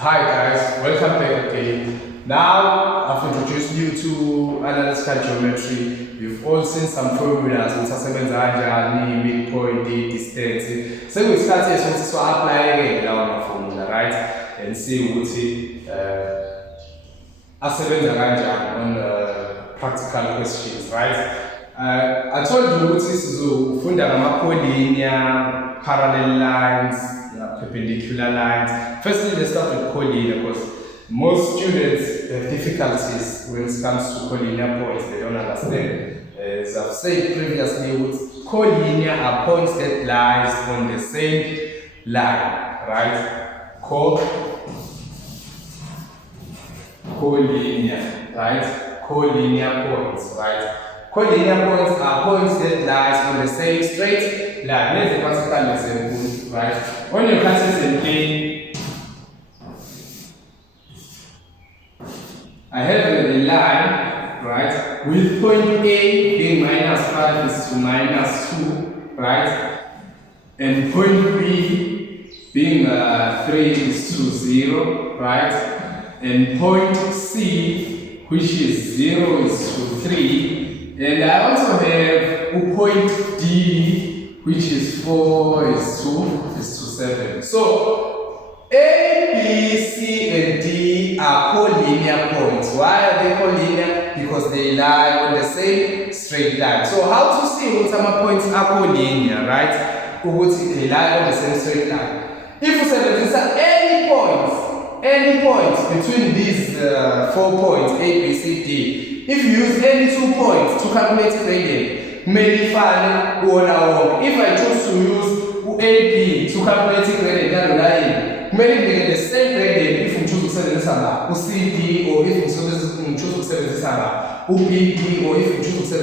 Hi guys, welcome back again. Now I've introduced you to analytical geometry. You've all seen some formulas with kanjani, midpoint, distance. So we start here to apply our formula, right? And see what asebenza kanjani on practical questions, right? I told you ukuthi sizofunda ngama-collinear, parallel lines, perpendicular lines. Firstly, let's start with collinear because most students have difficulties when it comes to collinear points. They don't understand. As I've said previously, collinear are points that lies on the same line, right? Collinear, right? Collinear points, right? Collinear points are points that lies on the same straight line. Let's say classical example, right? On your classes in plane, I have a line, right, with point A being -5 is to -2, right, and point B being 3 is to 0, right, and point C, which is 0 is to 3. And I also have a point D, which is 4 is to 7. So A, B, C, and D are collinear points. Why are they collinear? Because they lie on the same straight line. So how to see what some points are collinear, right? They lie on the same straight line. If you say any points between these 4 points, A, B, C, D, if you use any 2 points to calculate gradient, if I choose to use AB to calculate gradient, maybe the same gradient if you choose to say CD or if you choose to say BD or if you choose to say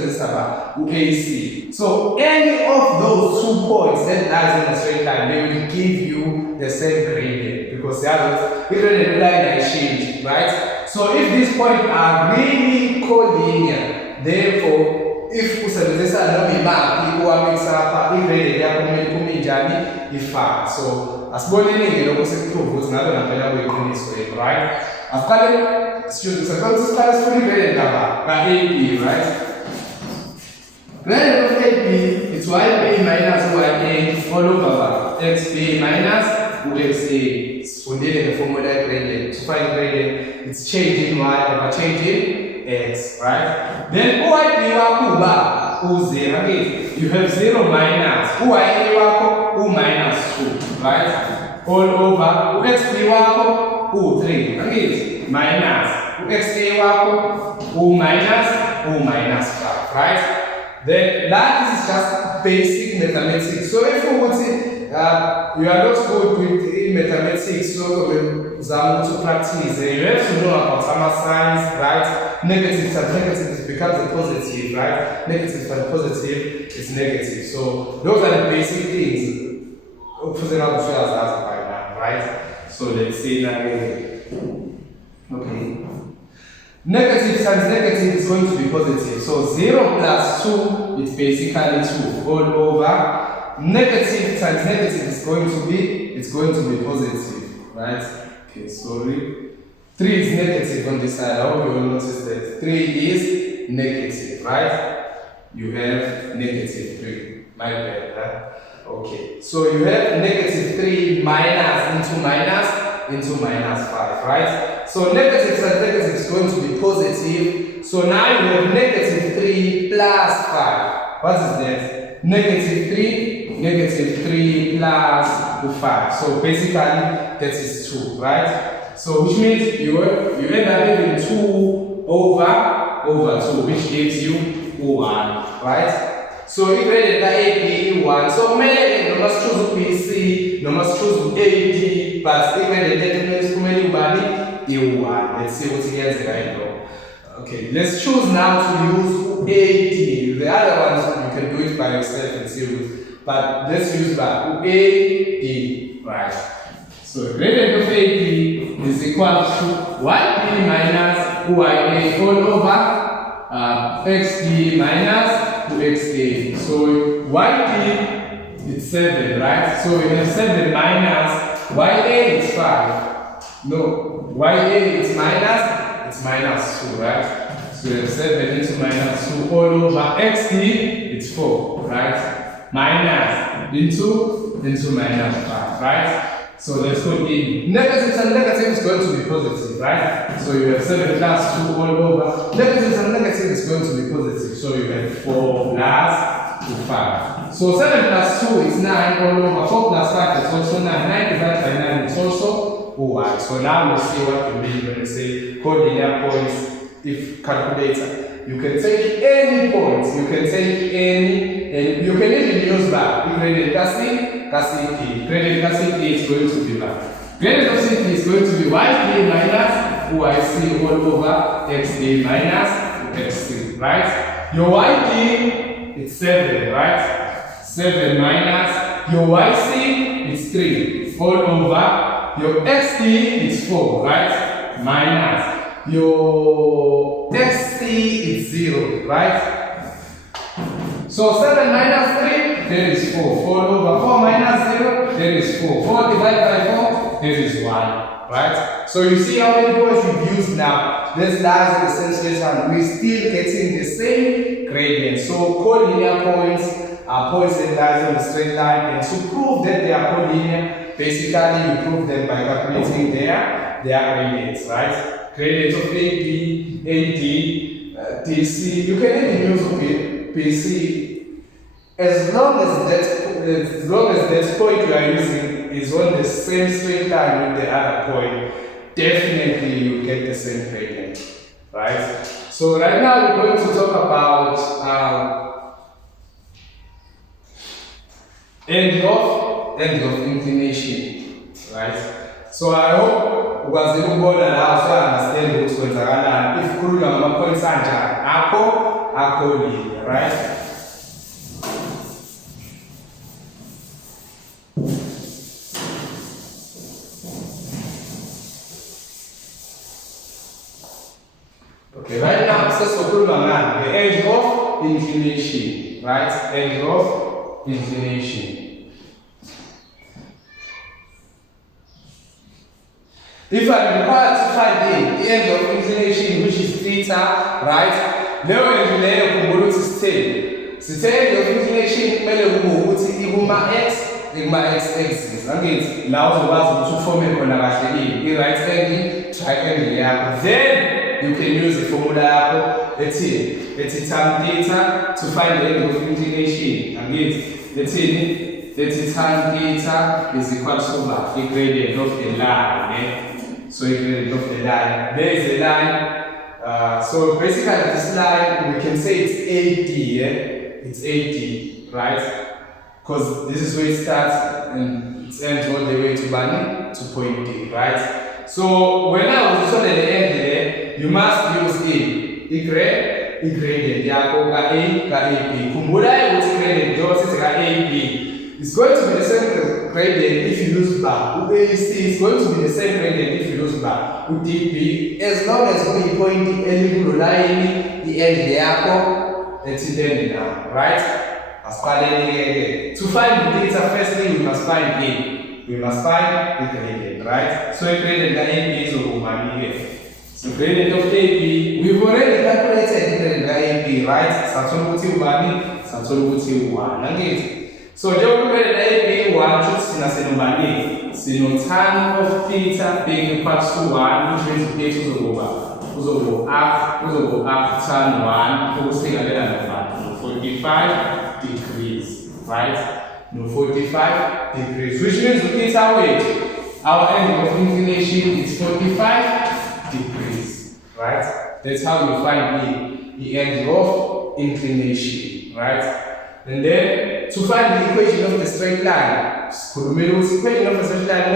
AC. So any of those 2 points that lies on a straight line, they will give you the same gradient because the others, the line is changed, right? So if these points are really collinear, therefore, if usebenzisa noma imaphi uwamisa apha i-gradient yakho kumele iphume njani ifane. So asiboneni lokho sekuprove ukuthi ngabe ngempela kuyiqiniso, right? Asiqale sifune i-gradient ka-AB, right? Gradient of AB is YB minus YA all over XB minus UXA. Sifundile the formula gradient. To find gradient, it's changing Y over changing X, right? Then OIB wako U0, okay? You have 0 minus UIA wako U minus 2, right? All over UXB wako U3, okay? Minus UXA wako U minus 5, right? Then that is just basic mathematics. So if you would say you are not good with mathematics, so when to practice, you have to know about some signs, right? Negative times negative becomes a positive, right? Negative and positive is negative. So those are the basic things. Right? So let's say that okay. Negative times negative is going to be positive. So 0 plus 2 is basically 2 all over. Negative times negative is going to be positive, right? Okay, sorry. 3 is negative on this side. I hope you will notice that 3 is negative, right? You have negative 3. My bad, huh? Okay. So you have negative 3 minus into minus 5, right? So negative times negative is going to be positive. So now you have negative 3 plus 5. What is that? Negative 3 plus 5. So basically that is 2, right? So which means you end up having 2 over 2, which gives you 1, right? So if you had AB 1, so maybe you must choose BC, you must choose AD, but if you had A1, let's see what he gets right now. Okay, let's choose now to use AD. The other ones you can do it by yourself and see it. But let's use that AD, right? So gradient of AD is equal to YB minus YA all over XD minus UXA. So YB is 7, right? So we have 7 minus YA is 5. No, YA is minus, it's minus 2, right? So we have 7 into minus 2 all over XD, it's 4, right? Minus into minus 5, right? So let's go in. Negatives and negatives is going to be positive, right? So you have 7 plus 2 all over. Negatives and negatives is going to be positive. So you have 4 plus 2, 5. So 7 plus 2 is 9 all over. 4 plus 5 is also 9. 9 divided by 9 is also 1. So now we see what we mean when we say collinear points. If calculator, you can take any points. You can take any, and you can even use that. You can CP. Gradient CP is going to be that. Gradient of CP is going to be YP minus YC all over XD minus XC, right? Your YP is 7, right? 7 minus your YC is 3 all over your XD is 4, right? Minus your XC is 0, right? So 7 minus 3, there is 4. 4 over 4 minus 0, there is 4. 4 divided by 4, there is 1, right? So you see how many points we've used now. This lies in the same space and we're still getting the same gradient. So collinear points are points that lie on the straight line, and to prove that they are collinear, basically you prove them by calculating their gradients, right? Gradient of AB, AD, DC. You can even use PC as long as that point you are using is on the same straight line with the other point. Definitely you get the same gradient, right? So right now we're going to talk about end of inclination, right? So I hope you guys will go and also understand what's going on. If you have a point center, akko linear, right? Okay, right now, the end of inclination, right? End of inclination. If I'm required to find the end of inclination, which is theta, right? Now we will to stay. So the end of inclination, we will x-axis. That means now the ones to form a right angle, triangle. Then you can use the formula. Let's tan theta to find the end of inclination. Again, let's tan theta is equal to the gradient of the line. So you can look the line. There is a line. So basically this line, we can say it's AD, yeah? It's AD, right? Because this is where it starts and it ends all the way to point D, right? So when I was at the end there, you must use A gradient. Yeah, A, Kumbula is gradient, Joseph is A, It's going to be the same gradient if you use bar. It's going to be the same gradient if you use bar. UTP, as long as we point the eligible line, the end there, it's then now, right? As far as to find the theta, firstly we must find A. We must find the gradient, right? So the gradient of AB is over 1 here. So gradient of AB, we've already calculated the gradient of AB, right? Satoluti 1, Satoluti 1. Again. So njengoba AB 1 kusina senobani sino tan of theta being equal to 1, which means uzokuba up tan 1 ukusingalela no 45 degrees, right? No 45 degrees, which means the theta weight, our angle of inclination is 45 degrees, right? That's how we find the angle of inclination, right? And then to find the equation of the straight line, the equation of the straight line,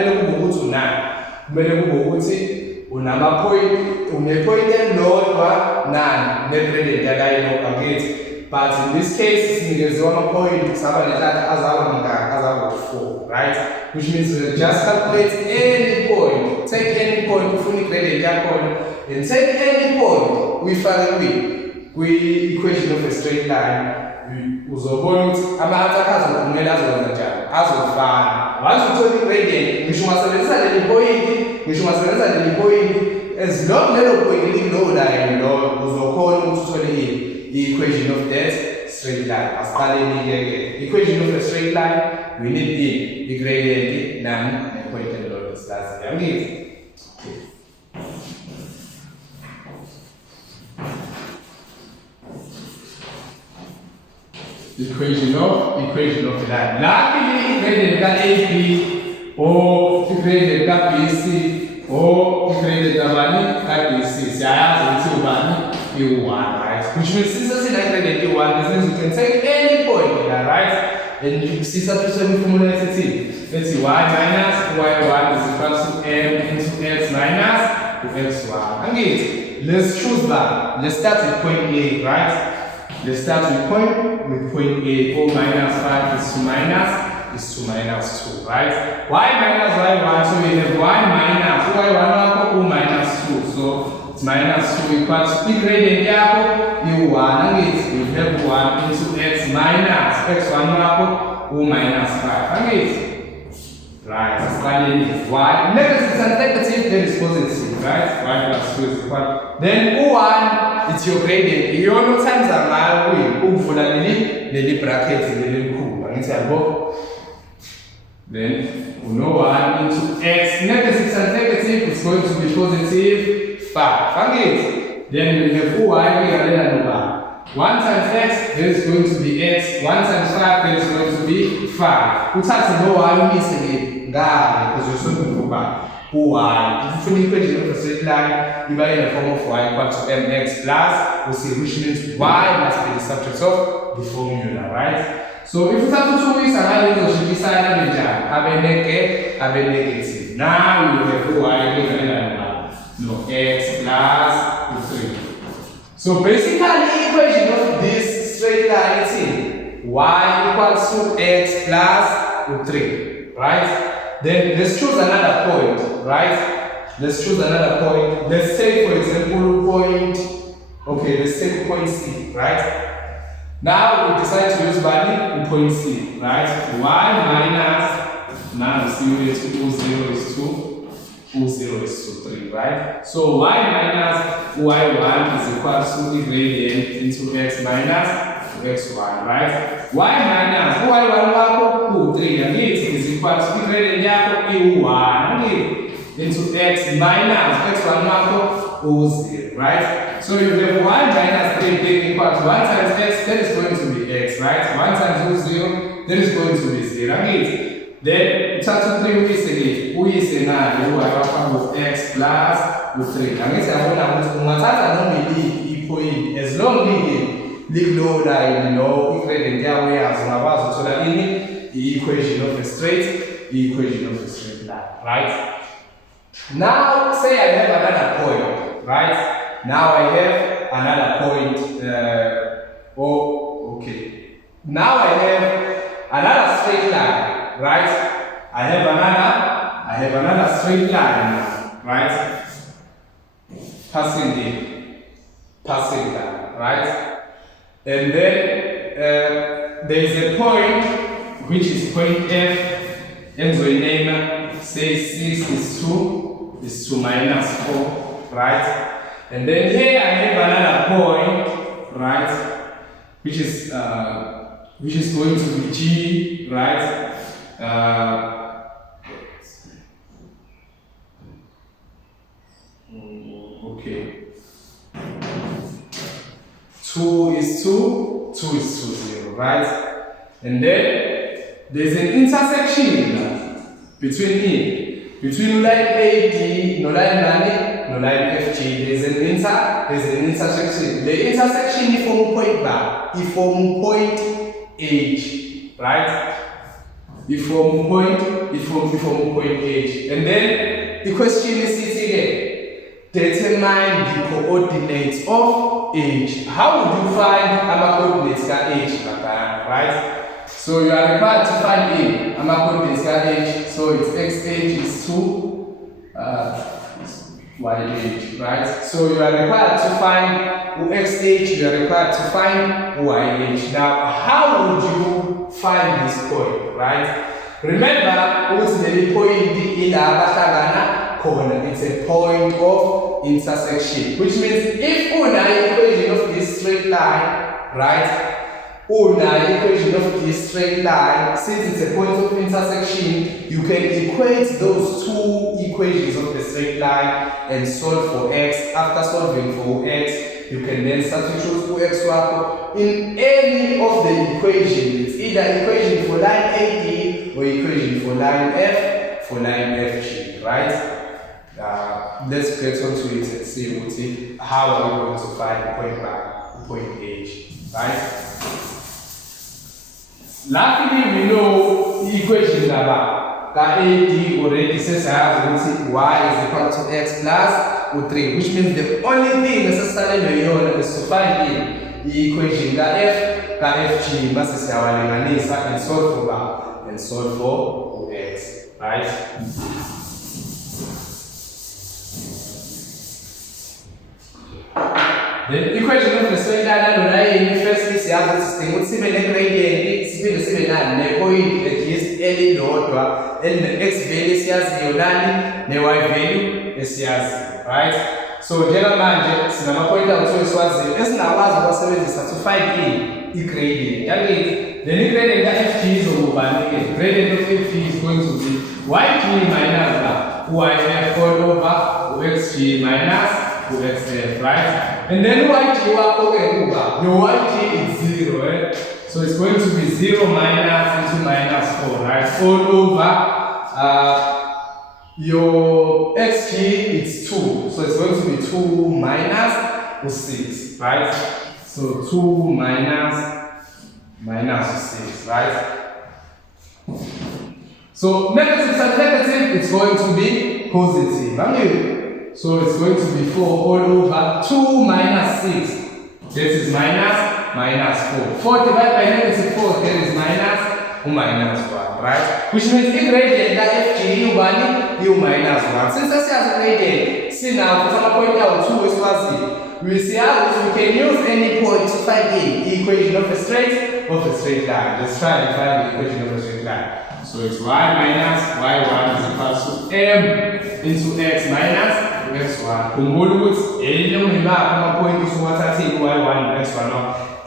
but in this case, it's 1 point, 4, right? Which means we just calculate any point, take any point, fully graded and take any point, we find the equation of a straight line. Uzobona ukuthi ama-attackers kumele azokwenza njani, azofana. once uthola i-gradient ngisho ungasebenzisa leli point as long lelo point likulowo line lo uzokhona ukuthi uthole i-equation of that straight line. Asiqaleni-ke equation of a straight line we need i-gradient nani ne-point elilodwa silaziyo. Angithi? Equation of the line. Luckily, gradient ka AB or gradient ka BC or gradient ka BC. Siyayazi ukuthi ubani i1, right? Which means since it's like gradient E1, this means you can take any point here, right? And you see substitute formula let's see y minus y1 is equal to m into x minus x1. Angithi, let's choose that. Let's start with point A, right? Let's start with point A. O minus 5 is 2 minus 2, right? Y minus y1, so we have y minus y1 o minus 2. So it's minus 2 equals to gradient yako u1. Angithi, we have 1 into x minus x1 wako o minus 5. Angithi, right? Y negative and negative, then it's positive, right? Y plus 2 is equal. Then u1, it's your gradient. You know times are my way. Uvula leli bracket lelikhulu. Angithi yabo. Then we know 1 into x negative and negative is going to be positive 5. Angithi. Then we have y here number. 1 times x, there is going to be x. 1 times 5, there is going to be 5. Uthathe lo y umise ngale because you're solving for y. If you find equation of a straight line, you buy in the form of y equal to mx plus, we see which means y must be the subject of the formula, right? So if you start to do this, and I will should decide on the jam, have a negative. Now we have y no x plus 3. So basically, equation of this straight line is y equals to x plus 3, right? Then let's choose another point, right? Let's choose another point. Let's take, for example, point. Okay, let's take point C, right? Now we decide to use value in point C, right? Y minus, now see where 0 is 2, 0 is 3, right? So y minus y1 is equal to the gradient into x minus x1, right? Y minus y1 wako 3 and it is equal to the gradient yako e1 into x minus x1 wako 0, right? So if you have y minus 3 being equal to 1 times x, that is going to be x, right? 1 times 0, that is going to be 0. Then uthatha 3 uyise nayo with x plus 3. Angithi yabona ukuthi ungathatha noma i-point as long likulow line no i-gradient yawo yazi ungakwazi ukuthola i-equation of a straight line, right? Now say I have another point, right? Now I have another point. Now I have another straight line, right? I have another straight line, right? Passing line, right? And then there is a point which is point F, and we name say 6 is 2 minus 4, right? And then here I have another point, right? Which is going to be G, right? Okay. 2 is 2, 2 is 0, right? And then there's an intersection between line AD, no line FG. There's an intersection. The intersection is from point bar, is from point H, right? Is from point H. And then the question is again. Determine the coordinates of H. How would you find coordinates of H, right? So you are required to find coordinates of H. So it's XH is 2, YH, right? So you are required to find XH, you are required to find YH. Now, how would you find this point, right? Remember, ultimately point it's a point of intersection, which means if una equation of this straight line, right? Una equation of this straight line, since it's a point of intersection, you can equate those two equations of the straight line and solve for x. After solving for x, you can then substitute for x in any of the equations. It's either equation for line AD or equation for line F for line FG, right? Let's get on to it and see how are we going to find the point by point H, right? Luckily, we know the equation number AD already says y is equal to x plus 3, which means the only thing necessarily is to find the equation f FG must say and solve for x, right? The equation of the straight line firstly siyazi ukuthi sibe ne-gradient sibili sibe ne-point at least elilodwa eline-x value esiyaziyo ne-y value esiyaziyo, right? So njengamanje sinama-point awuthiwe siwaziyo esingakwazi ukusebenzisa to find i-gradient. Yakithi then i-gradient ka-FG izokuba-ke gradient of FG is going to be yg minus yf all over xg minus xf, right? And then yg your yg is 0, right? So it's going to be 0 minus into minus 4, right? All over your xg is 2, so it's going to be 2 minus 6, right? So 2 minus 6, right? So negative times negative, it's going to be positive. So it's going to be 4 all over 2 minus 6. This is minus 4. 4 divided by negative 4, there is minus 1, right? Which means the gradient that FG you minus 1. Since this has a gradient, see now, for example, point out 2 is positive. We see how we can use any point to find the equation of a straight line. Let's try to find the equation of a straight line. So it's y minus y1 is equal to m into x minus x1. Khumbula ukuthi elilomimaphi ama-point usuwathathile y1 x1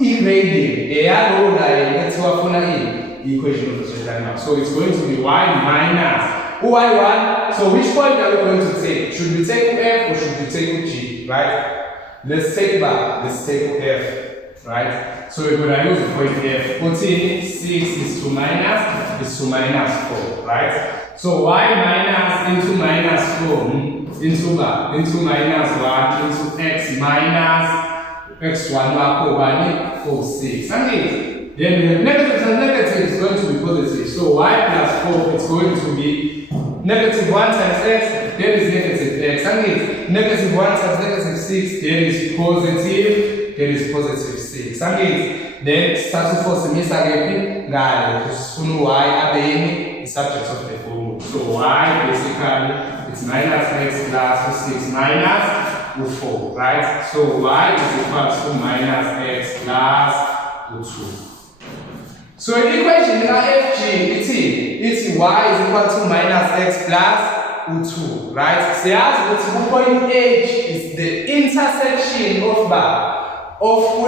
i-gradient eyalowo line ethiwa funa i-equation of the straight line. So it's going to be y minus y1. So which point are we going to take? Should we take f or should we take g, right? Let's take f, right? So we're going to use the point f. 14, 6 is to minus 4, right? So y minus into minus 4 into minus 1 into x minus x1 4, 6. And then we have negative and negative is going to be positive. So y plus 4 is going to be negative 1 times x, there is negative x. And negative 1 times negative 6, there is positive 6. And then start to force the again, because y abeying is subject of the formula. So y basically it's minus x plus 6 minus 4, right? So y is equal to minus x plus 2. So in the equation in our FG, it's y is equal to minus x plus 2, right? So as the point H is the intersection of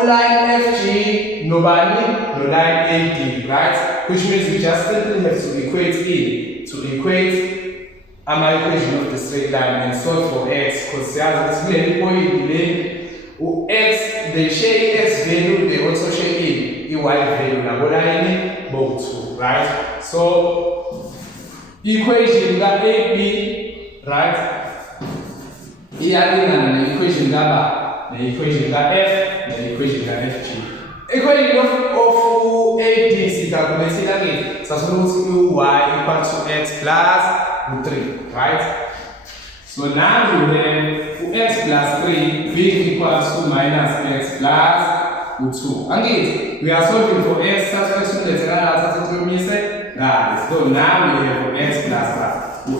line FG, no line AD, right? Which means we just simply have to equate my equation of the straight line and solve for x, because as it's many point x, they share x value, they also share y value. Now line both, right? So equation that AB, right? The equation that the equation that f, the equation that FG. Equation of AD is calculated again. So y equal to x plus 3, right? So now we have x plus 3 being equal to minus x plus 2. Again, we are solving for x, so now we have x plus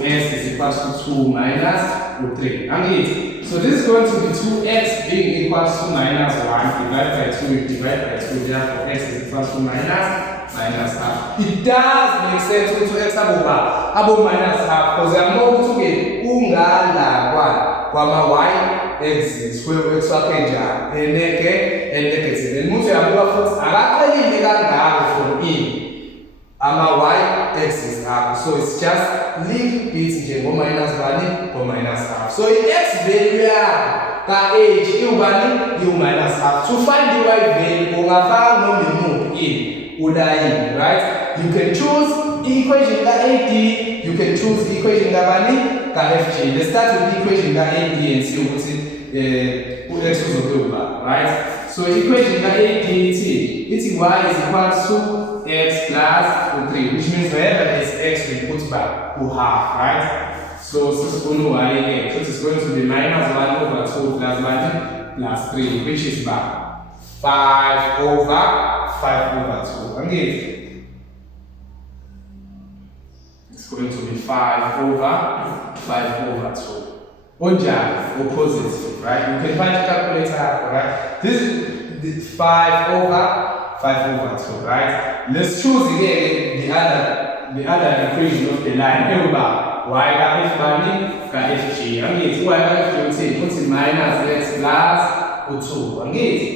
x is equal to 2 minus 3. Again, so this is going to be 2x being equal to minus 1 divided by 2, therefore x is equal to minus minus half. It does make sense to x abo minus half because I'm going to get ungala kwama y axis where x wakhe njani and negative. And muthi yabuka futhi akaqhelile kangako from ama y axis akho. So it's just little bit nje minus 1 or minus half. So the x value yakho ka h iwubani minus half. To find the y value ungafaka noma imuphi ulayini, right? You can choose equation ka AD, you can choose equation ka bani ka FG. Let's start with equation ka AD and see ukuthi x uzokuba, right? So equation ka AD ithi y is equal to x plus 3, which means wherever there is x we put back to half, right? So sisifuna y again, so it's going to be minus 1 over 2 plus 1 plus 3, which is back 5 over 2. Again, it's going to be 5 over 2. Onja or positive, right? You can find the calculator, right? This is 5 over 2, right? Let's choose again the other equation of the line. Here we go. Y ka f bani ka fg. Angithi y ka fg uthi minus x plus 2. Angithi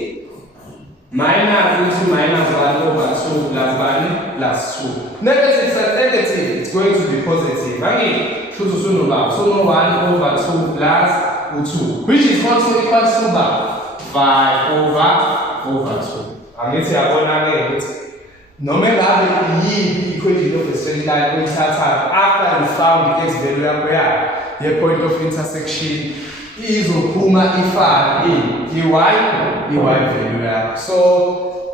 minus into minus 1 over 2 plus 1 plus 2. Negative times negative, it's going to be positive. Angithi should soon over. So no 1 over 2 plus 2, which is also equal to 5 over 2. Angithi yabona ke ukuthi noma ngabe yini equation of a straight line oyithatha after you found the x value yakho yakho ye point of intersection izophuma ifane y value yakho. So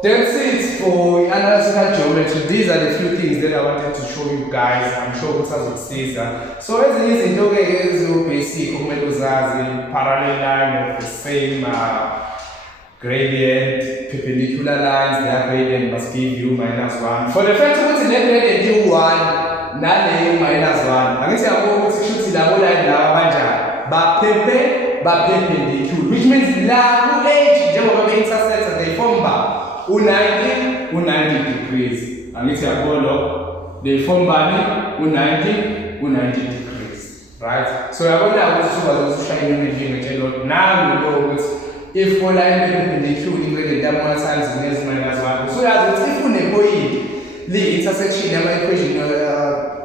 that's it for analytical geometry. These are the few things that I wanted to show you guys. I'm sure utazosiza. So ezinye izinto ke ezibasic okumele uzazi, parallel line of the same gradient, perpendicular lines, their gradient must give you -1. For the first one, the gradient give 1, nale minus 1. Angithi yabo ukuthi shuthi labo line lawa kanjani ba perpendicular, which means la ku edge njengoba be intersect they form ba u90 degrees. Angithi yabo lo they form bani u90 degrees, right? So yabona ukuthi uzoshaya imidlingo nje lo now you know ukuthi if all line perpendicular ingredient more times is -1. So as if une point the intersection of equation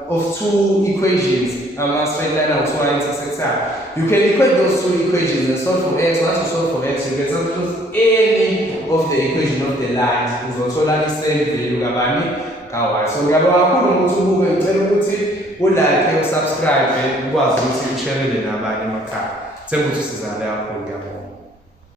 of two equations, straight line of two intersect, you can equate those two equations and solve for x. Once you solve for x, you can solve for any of the equation of the lines. Uzothola isame value kabani ka y. So ngiyabonga kakhulu ukuthi ubuke ngicela ukuthi ulike usubscribe ukwazi ukuthi ushare nabanye emakhaya. Themba ukuthi sizale kakhulu ngiyabonga.